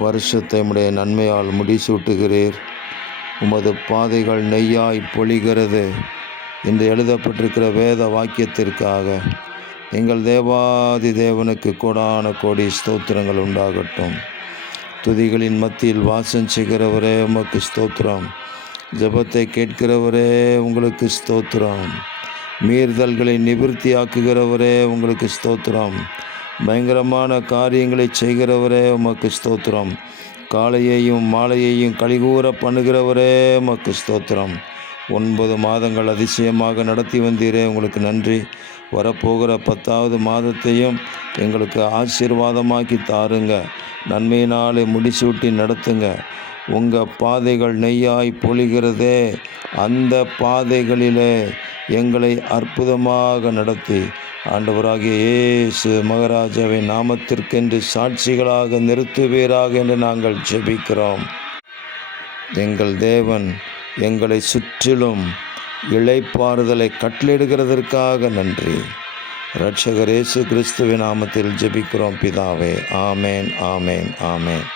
வருஷத்தை உம்முடைய நன்மையால் முடிசூட்டுகிறீர். உமது பாதைகள் நெய்யாய் பொழிகிறது. இன்று எழுதப்பட்டிருக்கிற வேத வாக்கியத்திற்காக எங்கள் தேவாதி தேவனுக்கு கோடான கோடி ஸ்தோத்திரங்கள் உண்டாகட்டும். துதிகளின் மத்தியில் வாசம் செய்கிறவரே உமக்கு ஸ்தோத்திரம். ஜெபத்தை கேட்கிறவரே உங்களுக்கு ஸ்தோத்திரம். மீறுதல்களை நிவர்த்தியாக்குகிறவரே உங்களுக்கு ஸ்தோத்திரம். பயங்கரமான காரியங்களை செய்கிறவரே உமக்கு ஸ்தோத்திரம். காலையையும் மாலையையும் கலிகூற பண்ணுகிறவரே உமக்கு ஸ்தோத்திரம். 9 மாதங்கள் அதிசயமாக நடத்தி வந்தீரே, உங்களுக்கு நன்றி. வரப்போகிற 10வது மாதத்தையும் எங்களுக்கு ஆசீர்வாதமாக்கி தாருங்க. நன்மையினாலே முடிசூட்டி நடத்துங்க. உங்கள் பாதைகள் நெய்யாய் பொழிகிறதே, அந்த பாதைகளிலே எங்களை அற்புதமாக நடத்தி ஆண்டவராகிய இயேசு மகாராஜாவின் நாமத்திற்கென்று சாட்சிகளாக நிறுத்துவீராக என்று நாங்கள் ஜெபிக்கிறோம். எங்கள் தேவன் எங்களை சுற்றிலும் இளைப்பாறுதலை கட்டளையிடுகிறதற்காக நன்றி. இரட்சகர் இயேசு கிறிஸ்துவின் நாமத்தில் ஜெபிக்கிறோம் பிதாவே. ஆமேன், ஆமேன், ஆமேன்.